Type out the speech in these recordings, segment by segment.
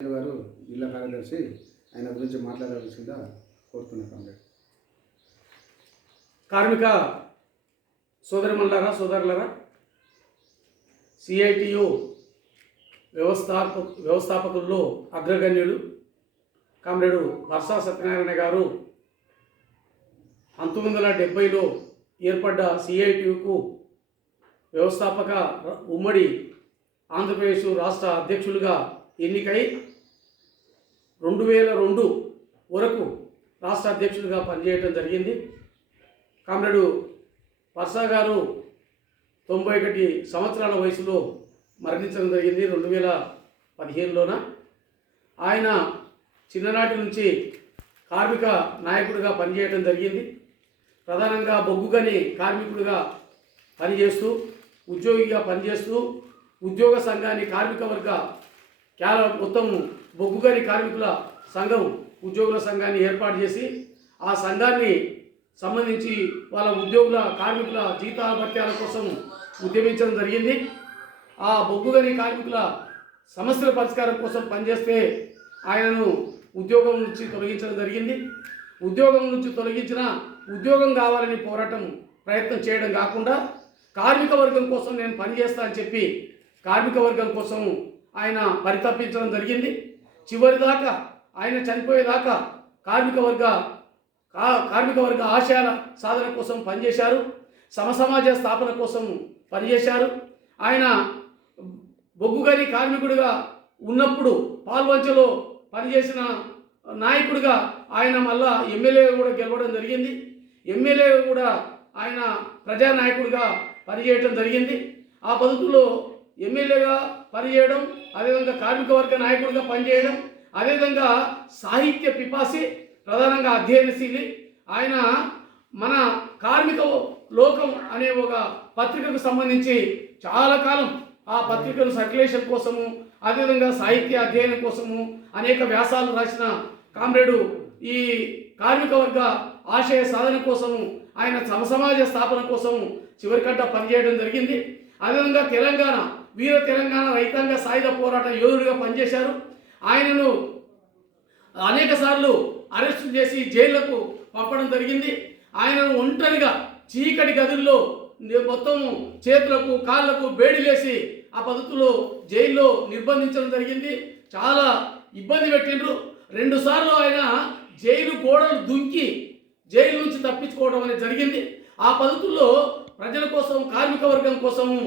గారు జిల్లా కార్యదర్శి ఆయన గురించి మాట్లాడాల్సిందిగా కోరుతున్నాను. కార్మిక సోదరులారా, సిఐటియు వ్యవస్థాపకుల్లో అగ్రగణ్యులు కామ్రేడు వర్షా సత్యనారాయణ గారు 1970లో ఏర్పడ్డ సిఐటియుకు వ్యవస్థాపక ఉమ్మడి ఆంధ్రప్రదేశ్ రాష్ట్ర అధ్యక్షులుగా ఎన్నికై 2002 వరకు రాష్ట్ర అధ్యక్షులుగా పనిచేయడం జరిగింది. కామ్రేడు వర్షా గారు 91 సంవత్సరాల వయసులో మరణించడం జరిగింది 2015లోన. ఆయన చిన్ననాటి నుంచి కార్మిక నాయకుడిగా పనిచేయడం జరిగింది. ప్రధానంగా బొగ్గుగని కార్మికుడిగా పనిచేస్తూ, ఉద్యోగిగా పనిచేస్తూ ఉద్యోగ సంఘాన్ని కార్మిక వర్గ మొత్తం బొగ్గుగని కార్మికుల సంఘం ఉద్యోగుల సంఘాన్ని ఏర్పాటు చేసి ఆ సంఘాన్ని సంబంధించి వాళ్ళ ఉద్యోగుల కార్మికుల జీతాల భత్యాల కోసం ఉద్యమించడం జరిగింది. ఆ బొగ్గుగని కార్మికుల సమస్యల పరిష్కారం కోసం పనిచేస్తే ఆయనను ఉద్యోగం నుంచి తొలగించడం జరిగింది. ఉద్యోగం నుంచి తొలగించిన ఉద్యోగం కావాలని ప్రయత్నం చేయడం కాకుండా కార్మిక వర్గం కోసం నేను పనిచేస్తా అని చెప్పి కార్మిక వర్గం కోసం ఆయన పరితపించడం జరిగింది. చివరిదాకా ఆయన చనిపోయేదాకా కార్మిక వర్గ ఆశయాల సాధన కోసం పనిచేశారు. సమసమాజ స్థాపన కోసం పనిచేశారు. ఆయన బొగ్గుగని కార్మికుడిగా ఉన్నప్పుడు పాల్వంచలో పనిచేసిన నాయకుడిగా ఆయన మళ్ళా ఎమ్మెల్యేగా కూడా గెలవడం జరిగింది. ఎమ్మెల్యేగా కూడా ఆయన ప్రజానాయకుడిగా పనిచేయడం జరిగింది. ఆ పద్ధతిలో ఎమ్మెల్యేగా పనిచేయడం, అదేవిధంగా కార్మిక వర్గ నాయకుడిగా పనిచేయడం, అదేవిధంగా సాహిత్య పిపాసి, ప్రధానంగా అధ్యయనశీలి. ఆయన మన కార్మిక లోకం అనే ఒక పత్రికకు సంబంధించి చాలా కాలం ఆ పత్రికను సర్క్యులేషన్ కోసము, అదేవిధంగా సాహిత్య అధ్యయనం కోసము అనేక వ్యాసాలు రాసిన కామ్రేడు ఈ కార్మిక వర్గ ఆశయ సాధన కోసము, ఆయన సమసమాజ స్థాపన కోసము చివరికంట పనిచేయడం జరిగింది. అదేవిధంగా వీర తెలంగాణ రైతాంగ సాయుధ పోరాట యోధుడిగా పనిచేశారు. ఆయనను అనేక సార్లు అరెస్టు చేసి జైళ్లకు పంపడం జరిగింది. ఆయనను ఒంటరిగా చీకటి గదుల్లో మొత్తం చేతులకు కాళ్లకు బేడిలేసి ఆ పద్ధతిలో జైల్లో నిర్బంధించడం జరిగింది. చాలా ఇబ్బంది పెట్టిండ్రు. 2 సార్లు ఆయన జైలు గోడలు దుంకి జైలు నుంచి తప్పించుకోవడం అనేది జరిగింది. ఆ పద్ధతుల్లో ప్రజల కోసం, కార్మిక వర్గం కోసము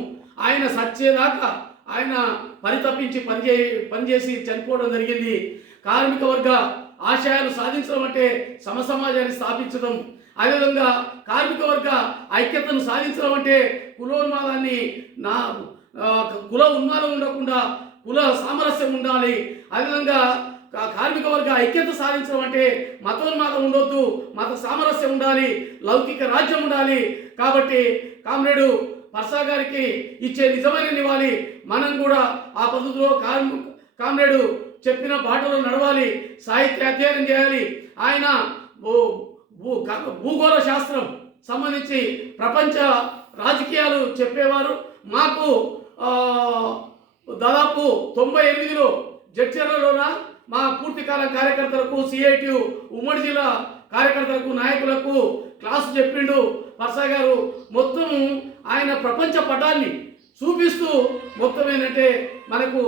ఆయన సచ్చేదాకా ఆయన పరితపించి పనిచేసి చనిపోవడం జరిగింది. కార్మిక వర్గ ఆశయాలు సాధించడం అంటే సమసమాజాన్ని స్థాపించడం, అదేవిధంగా కార్మిక వర్గ ఐక్యతను సాధించడం అంటే కులోన్మాదాన్ని కుల ఉన్మాదం ఉండకుండా కుల సామరస్యం ఉండాలి. అదేవిధంగా కార్మిక వర్గ ఐక్యత సాధించడం అంటే మతోన్మాదం ఉండొద్దు, మత సామరస్యం ఉండాలి, లౌకిక రాజ్యం ఉండాలి. కాబట్టి కామ్రేడు వర్షా గారికి ఇచ్చే నిజమైన నివాళి మనం కూడా ఆ పద్ధతిలో కామ్రేడు చెప్పిన బాటలో నడవాలి, సాహిత్య అధ్యయనం చేయాలి. ఆయన భూగోళ శాస్త్రం సంబంధించి ప్రపంచ రాజకీయాలు చెప్పేవారు. మాకు దాదాపు 98లో జడ్చర్లలోన మా పూర్తికాలం కార్యకర్తలకు, సిఐటియు ఉమ్మడి జిల్లా కార్యకర్తలకు, నాయకులకు క్లాసు చెప్పిండు వర్షా గారు. మొత్తం ఆయన ప్రపంచ పటాన్ని చూపిస్తూ మొత్తం ఏంటంటే మనకు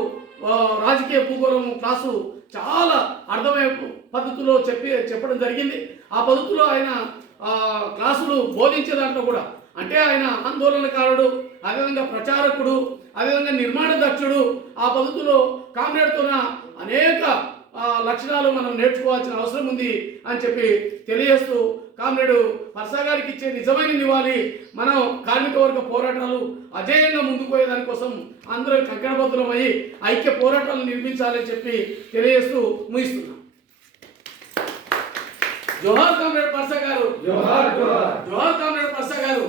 రాజకీయ భూగోళం క్లాసు చాలా అర్థమయ్యే పద్ధతిలో చెప్పడం జరిగింది. ఆ పద్ధతిలో ఆయన క్లాసులు బోధించే దాంట్లో కూడా అంటే ఆయన ఆందోళనకారుడు, అదేవిధంగా ప్రచారకుడు, అదేవిధంగా నిర్మాణ దక్షుడు. ఆ పద్ధతిలో కామ్రేడ్తోన అనేక లక్షణాలు మనం నేర్చుకోవాల్సిన అవసరం ఉంది అని చెప్పి తెలియజేస్తూ కామ్రేడు వర్షా గారికి ఇచ్చే నిజమైన నివాళి మనం కార్మిక వర్గ పోరాటాలు అజేయంగా ముందుకు పోయేదానికోసం అందరూ కంకణబద్ధులమై ఐక్య పోరాటాలు నిర్మించాలని చెప్పి తెలియజేస్తూ ముగిస్తున్నాం. జోహార్ కామ్రేడ్ వర్షా గారు, జోహార్ కామ్రేడ్ వర్షా గారు.